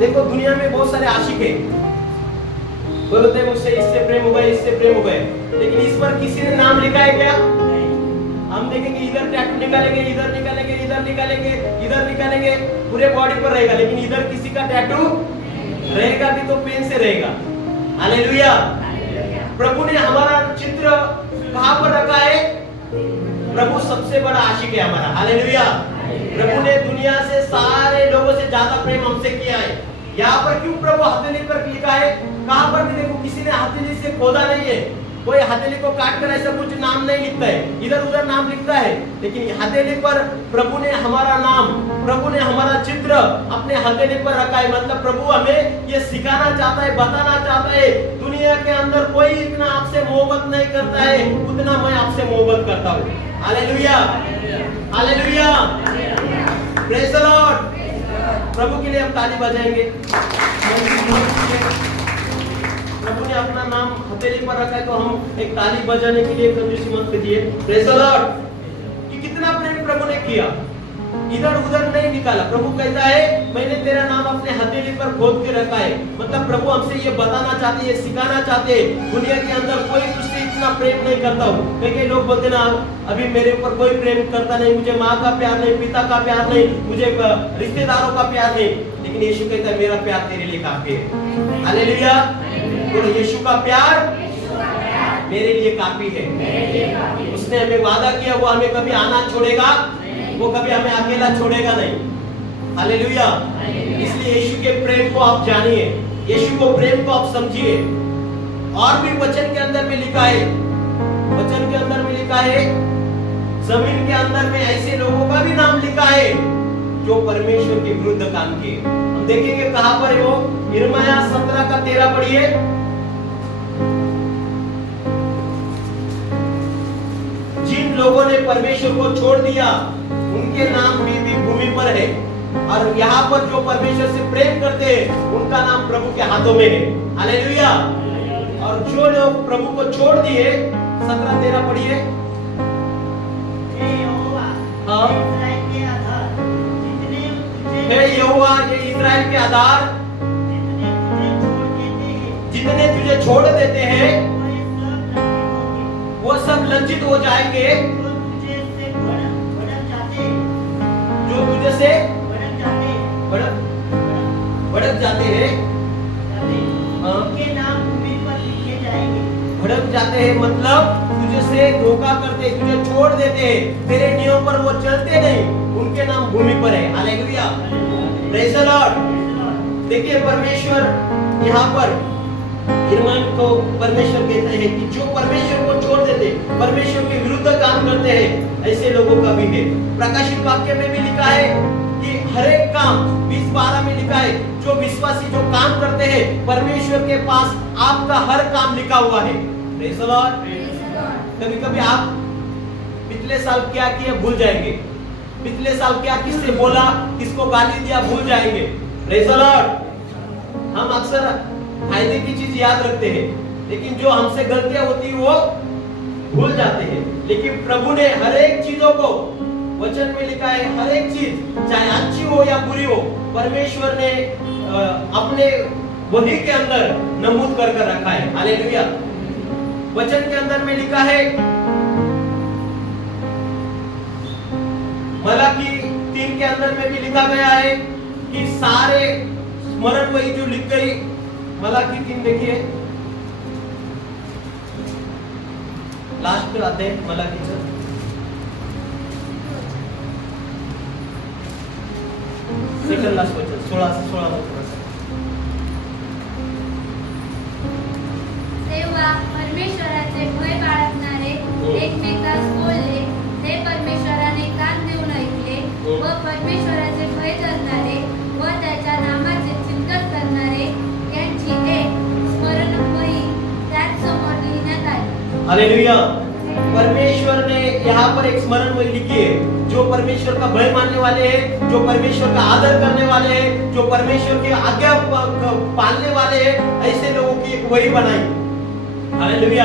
देखो दुनिया में बहुत सारे आशिक हैं, बोलते हैं मुझसे इससे प्रेम हो गए, इससे प्रेम हो गए, लेकिन इस पर किसी ने नाम लिखा है क्या? हम देखेंगे इधर टैटू निकालेंगे, इधर निकालेंगे, इधर निकालेंगे, इधर निकालेंगे, पूरे बॉडी पर रहेगा, लेकिन इधर किसी का टैटू रहेगा भी तो पेन से रहेगा। हालेलुया। प्रभु ने हमारा चित्र कहां पर रखा है? प्रभु सबसे बड़ा आशिक है हमारा। हालेलुया। प्रभु ने दुनिया से सारे लोगों से ज्यादा प्रेम हमसे किया है। यहाँ पर क्यों प्रभु हथेली पर लिखा है? कहां पर भी देखो, किसी ने हथेली से खोदा नहीं है। कोई हथेली को काट कर ऐसा कुछ नाम नहीं लिखता है, इधर उधर नाम लिखता है, लेकिन हथेली पर प्रभु ने हमारा नाम, प्रभु ने हमारा चित्र अपने हथेली पर रखा है। मतलब प्रभु हमें ये सिखाना चाहता है, बताना चाहता है, दुनिया के अंदर कोई इतना आपसे मोहब्बत नहीं करता है उतना मैं आपसे मोहब्बत करता हूँ। Hallelujah, hallelujah, praise the lord. प्रभु के लिए हम ताली बजाएंगे। प्रभु ने अपना नाम हथेली पर रखा है तो हम एक ताली बजाने के लिए कंजूसी मत कीजिए। Praise the Lord. कि कितना प्रेम प्रभु ने किया, इधर उधर नहीं निकाला। प्रभु कहता है मैंने तेरा नाम अपने हथेली पर खोद के रखा है। मतलब प्रभु हमसे ये बताना चाहते, ये सिखाना चाहते, दुनिया के अंदर कोई तुझसे इतना प्रेम नहीं करता हो। कई लोग बोलते ना, अभी मेरे ऊपर कोई प्रेम करता नहीं, मुझे माँ का प्यार नहीं, पिता का प्यार नहीं, मुझे रिश्तेदारों का प्यार नहीं। लेकिन यीशु कहता है मेरा प्यार तेरे लिए काफी है। हालेलुया। तो यीशु का प्यार मेरे लिए काफी है। उसने हमें वादा किया, वो हमें कभी आना छोड़ेगा, वो कभी हमें अकेला छोड़ेगा नहीं। हालेलुया। इसलिए यीशु के प्रेम को आप जानिए, यीशु को प्रेम को आप समझिए। और भी वचन के अंदर में लिखा है, वचन के अंदर में लिखा है, जमीन के अंदर में ऐसे लोगों का भी नाम लिखा है जो परमेश्वर के विरुद्ध काम किए। हम देखेंगे कहां पर है वो। यिर्मयाह 17 का 13 पढ़िए। जिन लोगों ने परमेश्वर को छोड़ दिया उनके नाम भी भूमि पर है, और यहाँ पर जो परमेश्वर से प्रेम करते हैं उनका नाम प्रभु के हाथों में है। हालेलुया। और जो लोग प्रभु को छोड़ दिए, 17-13 पढ़िए। हे यहोवा, हाँ। इस्राएल के आधार, जितने तुझे हे यहोवा, ये इस्राएल के आधार, जितने तुझे छोड़ देते हैं, जितने तुझे छोड़ देते हैं वो सब लज्जित हो जाएंगे, वो सब लज्जित हो जाएंगे, जो तुझे से भड़क जाते हैं, हाँ। उनके नाम भूमि पर लिखे जाएंगे। भड़क जाते हैं मतलब तुझे से धोखा करते, तुझे छोड़ देते हैं, तेरे नियम पर वो चलते नहीं, उनके नाम भूमि पर है। Hallelujah, praise the Lord. देखिए परमेश्वर यहाँ पर यिर्मयाह को परमेश्वर कहते हैं कि जो परमेश्वर को छोड़ देते, परमेश्वर के विरुद्ध काम करते हैं, ऐसे लोगों का भी है। प्रकाशित वाक्य में भी लिखा है कि हर एक काम 20:12 में लिखा है, जो विश्वासी जो काम करते हैं परमेश्वर के पास आपका हर काम लिखा हुआ है। Praise the Lord. कभी कभी आप पिछले साल क्या किया भूल जाएंगे, पिछले साल क्या किससे बोला, किसको गाली दिया भूल जाएंगे। Praise the Lord. हम अक्सर फायदे की चीज याद रखते हैं, लेकिन जो हमसे गलतियां होती है वो भूल जाते हैं। लेकिन प्रभु ने हर एक चीजों को, वचन में लिखा है हर एक चीज चाहे अच्छी हो या बुरी हो, परमेश्वर ने अपने वही के अंदर नमूद कर रखा है। हालेलुया। वचन के अंदर में लिखा है, मलाकी 3 के अंदर में भी लिखा गया है कि सारे स्मरण वही जो लिख गई। मलाकी 3 देखिए, लास्ट आते हैं मलाकी से। सेकंड लास्ट वचन 16 तेव्हा परमेश्वराचे भय बाळगणारे एकमेकास बोलले, ते परमेश्वराने कान देऊन ऐकले, व परमेश्वराचे भय धरणारे व त्याच्या नामाचे चिंतन करणारे यांची एक स्मरणवही त्यात समोर लिहिण्यात आली। हालेलुया। परमेश्वर ने यहाँ पर एक स्मरण वही लिखी है, जो परमेश्वर का भय मानने वाले हैं, जो परमेश्वर का आदर करने वाले हैं, जो परमेश्वर की आज्ञा पालने वाले हैं, ऐसे लोगों की एक वही बनाई। हालेलुया।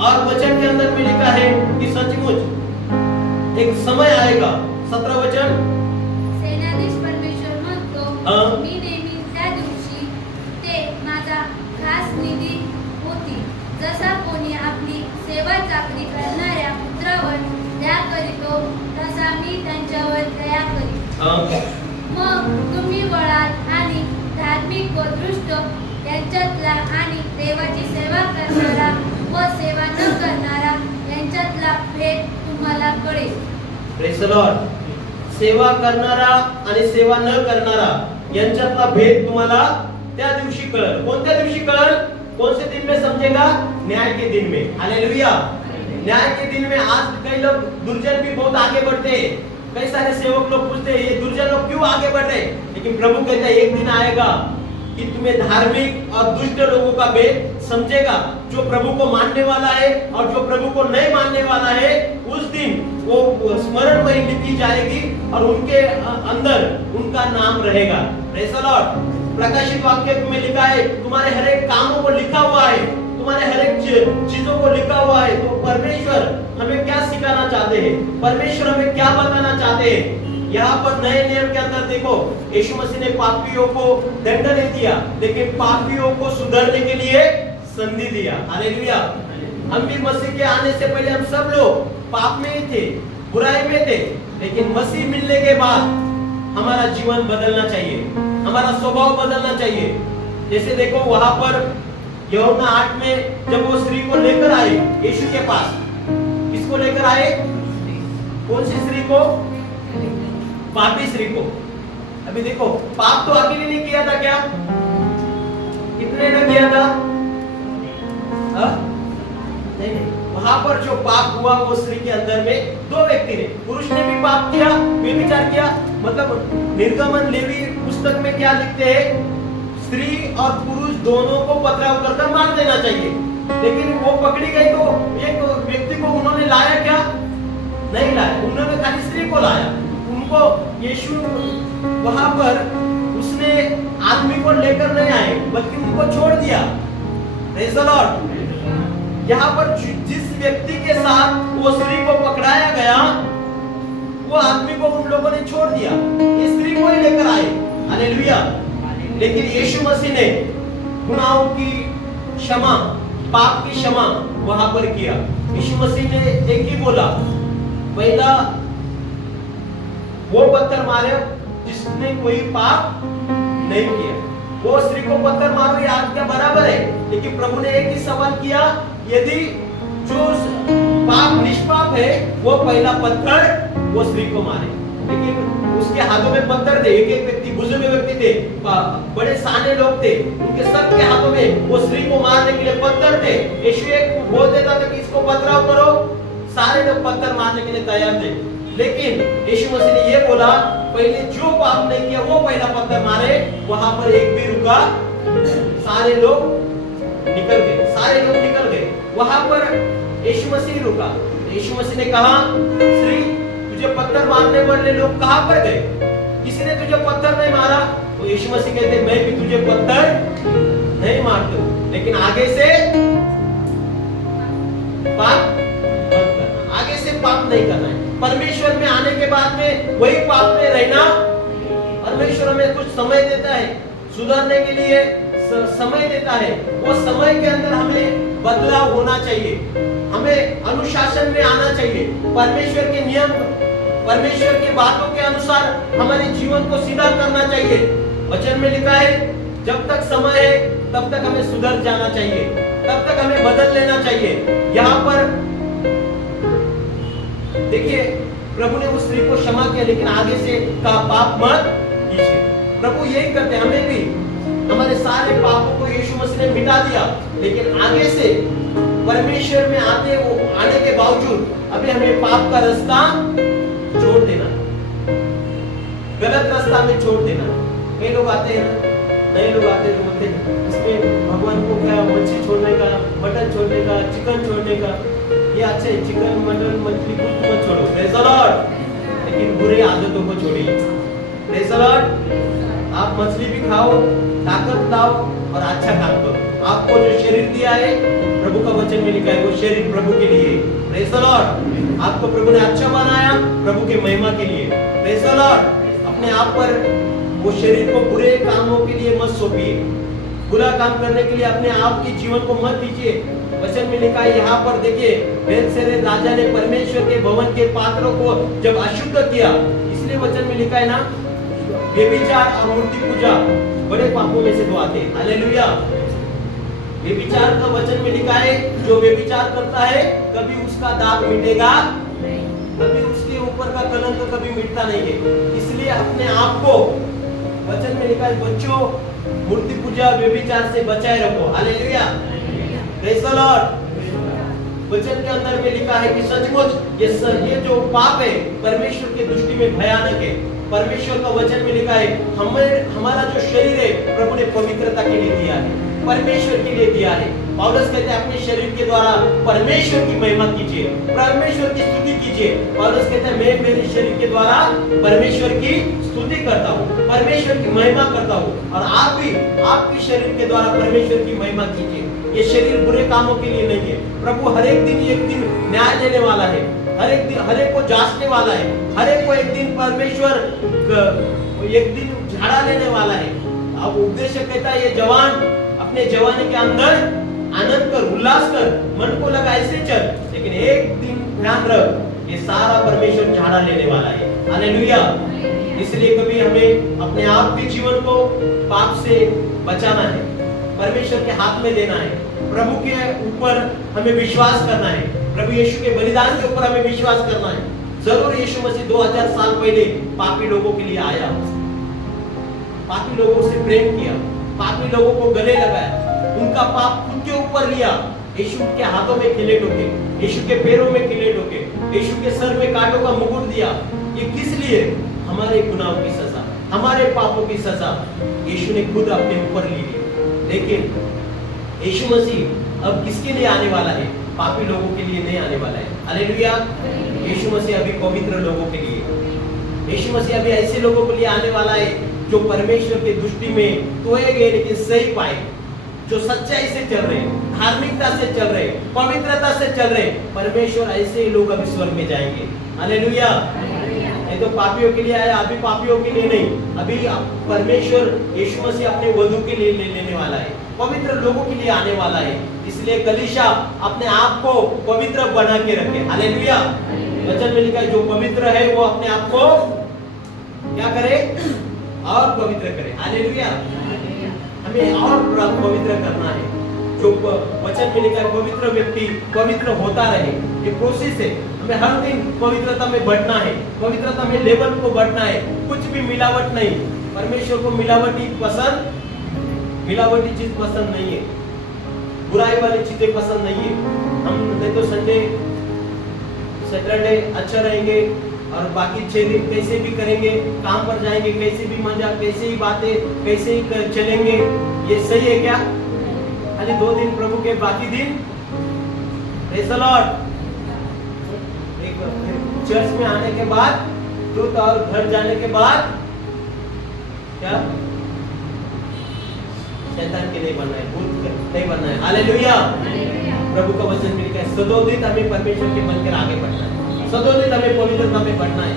और वचन के अंदर में लिखा है कि सचमुच एक समय आएगा, 17 वचन, सेनाधीश परमेश्वर म्हणतो, मी नेहमी त्या दिवशी ते माझा खास निधी होती, जसा कोणी आपली सेवा चाकरी करणाऱ्या पुत्रावर दया करीतो, तसा मी त्यांच्यावर दया करीन। मग तुम्ही वळाल आणि धार्मिक व दृष्ट यांच्यातला आणि देवाची सेवा करणारा व सेवा न करणारा यांच्यातला भेद तुम्हाला कळेल. Praise the Lord. सेवा करणारा आणि सेवा न करणारा यांच्यातला भेद तुम्हाला त्या दिवशी कळेल. कोणत्या दिवशी कळेल? कौन से दिन में समझेगा? न्याय के दिन में. हालेलुया. न्याय के दिन में. आज कई लोग दुर्जन भी बहुत आगे बढ़ते हैं. कई सारे सेवक लोग पूछते हैं ये दुर्जन लोग क्यों आगे बढ़ रहे हैं? लेकिन प्रभु कहता है एक दिन आएगा कि तुम्हें धार्मिक और दुष्ट लोगों का भेद समझेगा. जो प्रभु को मानने वाला है और जो प्रभु को नहीं मानने वाला है, उस दिन वो स्मरण में लिखी जाएगी और उनके अंदर उनका नाम रहेगा. Praise the Lord. प्रकाशित वाक्य में लिखा है तुम्हारे हर एक कामों को लिखा हुआ है, तुम्हारे हर एक चीजों को लिखा हुआ है. तो परमेश्वर हमें क्या सिखाना चाहते हैं? परमेश्वर हमें क्या बताना चाहते हैं? यहाँ पर नए नियम के अंदर देखो, यीशु मसीह ने पापियों को दंड नहीं दिया, लेकिन पापियों को सुधरने के लिए संधि दिया. हालेलुया. हम भी मसीह के आने से पहले हम सब लोग पाप में ही थे, बुराई में थे, लेकिन मसीह मिलने के बाद हमारा जीवन बदलना चाहिए, हमारा स्वभाव बदलना चाहिए. जैसे देखो वहां पर यूहन्ना 8 में जब वो स्त्री को लेकर आए यीशु के पास, किसको लेकर आए? कौन सी स्त्री को? पापी स्त्री को. अभी देखो पाप तो अकेले नहीं किया था क्या? कितने ने किया था? नहीं. वहां पर जो पाप हुआ वो स्त्री के अंदर में दो व्यक्ति ने, पुरुष ने भी पाप किया, व्यभिचार किया. मतलब निर्गमन लेवी पुस्तक में क्या लिखते हैं? स्त्री और पुरुष दोनों को पथराव करकर मार देना चाहिए. लेकिन वो पकड़ी गई तो एक व्यक्ति को उन्होंने लाया क्या? नहीं लाया. उन्होंने खाली स्त्री को लाया. उनको यीशु वहां पर उसने आदमी को लेकर नहीं आए, बल्कि उनको छोड़ दिया. Praise the Lord. यहाँ पर जिस व्यक्ति के साथ वो स्त्री को पकड़ाया गया, वो आदमी को उन लोगों ने छोड़ दिया, इस स्त्री को ही लेकर आए. हालेलुया. लेकिन यीशु मसीह ने गुनाहों की क्षमा, पाप की क्षमा वहां पर किया. यीशु मसीह ने एक ही बोला, पहला वो पत्थर मारे जिसने कोई पाप नहीं किया. वो स्त्री को पत्थर मारो ये आज्ञा बराबर है, लेकिन प्रभु ने एक ही सवाल किया, यदि जो पाप निष्पाप है वो पहला पत्थर वो स्त्री को मारे. लेकिन उसके हाथों में पत्थर थे. एक व्यक्ति, बुजुर्ग व्यक्ति थे, बड़े साने लोग थे, उनके सबके हाथों में वो स्त्री को मारने के लिए पत्थर थे. यीशु एक बोल देता था कि इसको पथराव करो, सारे लोग पत्थर मारने के लिए तैयार थे. लेकिन यीशु मसीह ने ये बोला, पहले जो पाप नहीं किया वो पहला पत्थर मारे. वहां पर एक भी रुका, सारे लोग निकल गए. सारे लोग निकल गए. वहां पर यीशु मसीह रुका. यीशु मसीह ने कहा, स्त्री तुझे पत्थर मारने वाले लोग कहां पर गए? किसी ने तुझे पत्थर नहीं मारा? तो यीशु मसीह कहते मैं भी तुझे पत्थर नहीं मारता हूं, लेकिन आगे से पाप मत करना. आगे से पाप नहीं करना है. परमेश्वर में आने के बाद में वही पाप में रहना. परमेश्वर हमें कुछ समय देता है, सुधरने के लिए समय देता है. वो समय के अंदर हमें बदलाव होना चाहिए, हमें अनुशासन में आना चाहिए. परमेश्वर के नियम, परमेश्वर की बातों के अनुसार हमारे जीवन को सीधा करना चाहिए. वचन में लिखा है जब तक समय है तब तक हमें सुधर जाना चाहिए, तब तक हमें बदल लेना चाहिए. यहाँ पर देखिए प्रभु ने उस स्त्री को क्षमा किया, लेकिन आगे से का पाप मत कीजिए. प्रभु यही करते, हमें भी हमारे सारे पापों को यीशु मसीह ने मिटा दिया, लेकिन आगे से परमेश्वर में आने के बावजूद अभी हमें पाप का रास्ता छोड़ देना, गलत रास्ता में छोड़ देना. कई लोग आते हैं ना, नए लोग आते हैं तो बोलते हैं इसमें भगवान को क्या मच्छी छोड़ने का, मटन छोड़ने का, चिकन छोड़ने का. ये अच्छे चिकन, मटन, मछली कुछ मत छोड़ो, प्रेज़ द लॉर्ड, लेकिन बुरी आदतों को छोड़िए. Praise the Lord. आप मछली भी खाओ, ताकत लाओ और अच्छा काम करो. आपको जो शरीर दिया है, प्रभु का वचन में लिखा है वो शरीर प्रभु के लिए. Praise the Lord. आपको प्रभु ने अच्छा बनाया प्रभु के महिमा के लिए. Praise the Lord. अपने आप पर वो शरीर को बुरे कामों के लिए मत सौंपिए, बुरा काम करने के लिए अपने आप के जीवन को मत दीजिए. वचन में लिखा है यहाँ पर देखिए, बेलशस्सर राजा ने परमेश्वर के भवन के पात्रों को जब अशुद्ध किया, इसलिए वचन में लिखा है ना, व्यभिचार और मूर्ति पूजा बड़े पापों में से दो आते हैं. हालेलुया. व्यभिचार का वचन में लिखा है, जो व्यभिचार करता है कभी उसका दाग मिटेगा, कभी उसके ऊपर का कलंक कभी मिटता नहीं है। इसलिए अपने आप को, वचन में लिखा है, बच्चों मूर्ति पूजा व्यभिचार से बचाए रखो। Hallelujah, praise the Lord. वचन के अंदर में लिखा है कि सचमुच ये जो पाप है परमेश्वर की दृष्टि में भयानक है। परमेश्वर का वचन में लिखा है, हमारा जो शरीर है प्रभु ने पवित्रता के लिए दिया है, परमेश्वर के लिए दिया है। पौलुस कहते हैं अपने शरीर के द्वारा परमेश्वर की महिमा कीजिए, परमेश्वर की स्तुति कीजिए। पौलुस कहते हैं मैं मेरे शरीर के द्वारा परमेश्वर की स्तुति करता हूँ, परमेश्वर की महिमा करता हूँ, और आप भी आपके शरीर के द्वारा परमेश्वर की महिमा कीजिए। ये शरीर बुरे कामों के लिए नहीं है। प्रभु हर एक दिन एक दिन न्याय देने वाला है, हर एक दिन हर एक को जांचने वाला है, हर एक को एक दिन परमेश्वर एक दिन झाड़ा लेने वाला है। अब उपदेशक कहता है ये जवान अपने जवानी के अंदर आनंद कर, उल्लास कर, मन को लगा ऐसे चल, लेकिन एक दिन ध्यान रख ये सारा परमेश्वर झाड़ा लेने वाला है। हालेलुया। इसलिए कभी हमें अपने आप के जीवन को पाप से बचाना है, परमेश्वर के हाथ में देना है, प्रभु के ऊपर हमें विश्वास करना है, प्रभु यीशु के बलिदान के ऊपर हमें विश्वास करना है। जरूर यीशु मसीह 2000 साल पहले पापी लोगों के लिए आया, पापी लोगों से प्रेम किया, पापी लोगों को गले लगाया, उनका पाप खुद के ऊपर लिया। यीशु के हाथों में खिले ठोके, यीशु के पैरों में खिले ठोके, यीशु के सर में कांटों का मुकुट दिया। ये किस लिए? हमारे गुनाहों की सजा, हमारे पापों की सजा यीशु ने खुद अपने ऊपर ली। लेकिन यीशु मसीह अब किसके लिए आने वाला है? पापी लोगों के लिए नहीं आने वाला है। हालेलुया। यीशु मसीह अभी पवित्र लोगों के लिए, यीशु मसीह अभी ऐसे लोगों के लिए आने वाला है जो परमेश्वर की दृष्टि में तोए गए लेकिन सही पाए, जो सच्चाई से चल रहे, धार्मिकता से चल रहे, पवित्रता से चल रहे। परमेश्वर ऐसे ही लोग अभी स्वर्ग में जाएंगे। हालेलुया। ये तो पापियों के लिए आया, अभी पापियों के लिए नहीं। अभी परमेश्वर यीशु मसीह अपने वधु के लिए लेने वाला है, पवित्र लोगों के लिए आने वाला है। इसलिए कलीसिया अपने आप को पवित्र बना के रखे। हालेलुया। वचन में लिखा है जो पवित्र है वो अपने आप को क्या करे? और पवित्र करे। हालेलुया। हमें और पवित्र करना है। जो वचन में लिखा है पवित्र व्यक्ति पवित्र होता रहे, ये प्रोसेस है। हमें हर दिन पवित्रता में बढ़ना है, पवित्रता में लेवल को बढ़ना है। कुछ भी मिलावट नहीं। परमेश्वर को मिलावटी चीज पसंद नहीं है, बुराई वाली चीजें पसंद नहीं है। हम नहीं तो संडे सैटरडे अच्छा रहेंगे और बाकी 6 दिन कैसे भी करेंगे, काम पर जाएंगे, कैसे भी मजा, कैसे ही बातें, कैसे ही चलेंगे। ये सही है क्या? खाली 2 दिन प्रभु के, बाकी दिन प्रेज़ द लॉर्ड। चर्च में आने के बाद ट्रुथ और घर जाने के बाद क्या? शैतान के नहीं बनना है, भूत नहीं बनना है। हालेलुया। प्रभु का वचन में लिखा है सदोदित हमें परमेश्वर के बनकर आगे बढ़ना है, सदोदित हमें पवित्रता में बढ़ना है।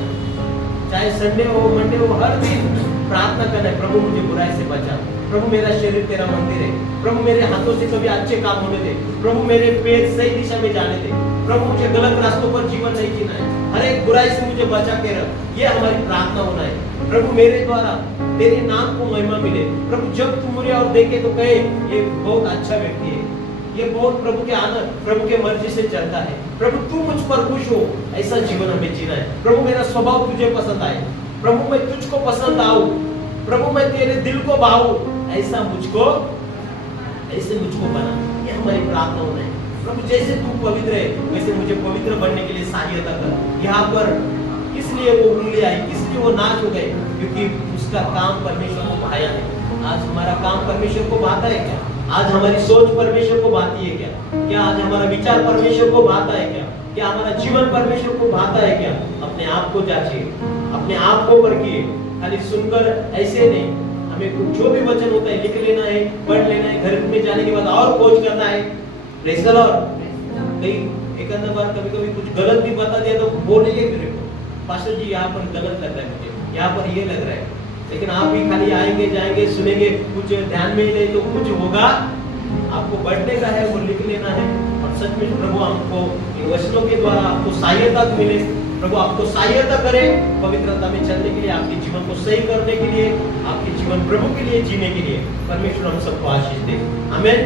चाहे संडे हो, मंडे हो, हर दिन प्रार्थना करना है, प्रभु मुझे बुराई से बचा, प्रभु मेरा शरीर तेरा मंदिर है, प्रभु मेरे हाथों से कभी अच्छे काम होने दे, प्रभु मेरे पैर सही दिशा में जाने दे, प्रभु मुझे गलत रास्तों पर जीवन नहीं जीना है, हर एक बुराई से मुझे बचा के रख। ये हमारी प्रार्थना होना है। प्रभु मेरे द्वारा तेरे नाम को महिमा मिले। प्रभु जब तू मुझे और देखे तो कहे ये बहुत अच्छा व्यक्ति है, ये बहुत प्रभु के आनंद, प्रभु के मर्जी से चलता है। प्रभु तू मुझ पर खुश हो, ऐसा जीवन हमें जीना है। प्रभु मेरा स्वभाव तुझे पसंद आए, प्रभु मैं तुझको पसंद आऊं, प्रभु मैं तेरे दिल को भाऊं, ऐसे मुझको बना। ये हमारी प्रार्थना होना है। प्रभु जैसे तू पवित्र है वैसे मुझे पवित्र बनने के लिए सहायता कर। यहाँ पर किस लिए वो उंगली आई, किस लिए वो नाच हो गए? क्योंकि उसका काम परमेश्वर को भाया है। आज हमारा काम परमेश्वर को भाता है क्या? आज हमारी सोच परमेश्वर को भाती है क्या? क्या आज हमारा विचार परमेश्वर को भाता है क्या? क्या हमारा जीवन परमेश्वर को भाता है क्या? अपने आप को जांचिए, अपने आप को परखिए। खाली सुनकर ऐसे नहीं, हमें जो भी वचन होता है लिख लेना है, पढ़ लेना है, घर में जाने के बाद और खोज करना है। Praise the Lord. कहीं एक आध बार कभी कुछ गलत भी बता दिया तो बोलिए मेरे को, पास्टर जी यहाँ पर गलत लग रहा है मुझे, यहाँ पर ये लग रहा है। लेकिन आप भी खाली आएंगे जाएंगे सुनेंगे, कुछ ध्यान में ही नहीं तो कुछ होगा। आपको बढ़ने का है वो लिख लेना है। और सच में प्रभु हमको इन वचनों के द्वारा आपको सहायता मिले, प्रभु आपको सहायता करे पवित्रता में चलने के लिए, आपके जीवन को सही करने के लिए, आपके जीवन प्रभु के लिए जीने के लिए। परमेश्वर हम सबको आशीष दे। आमीन।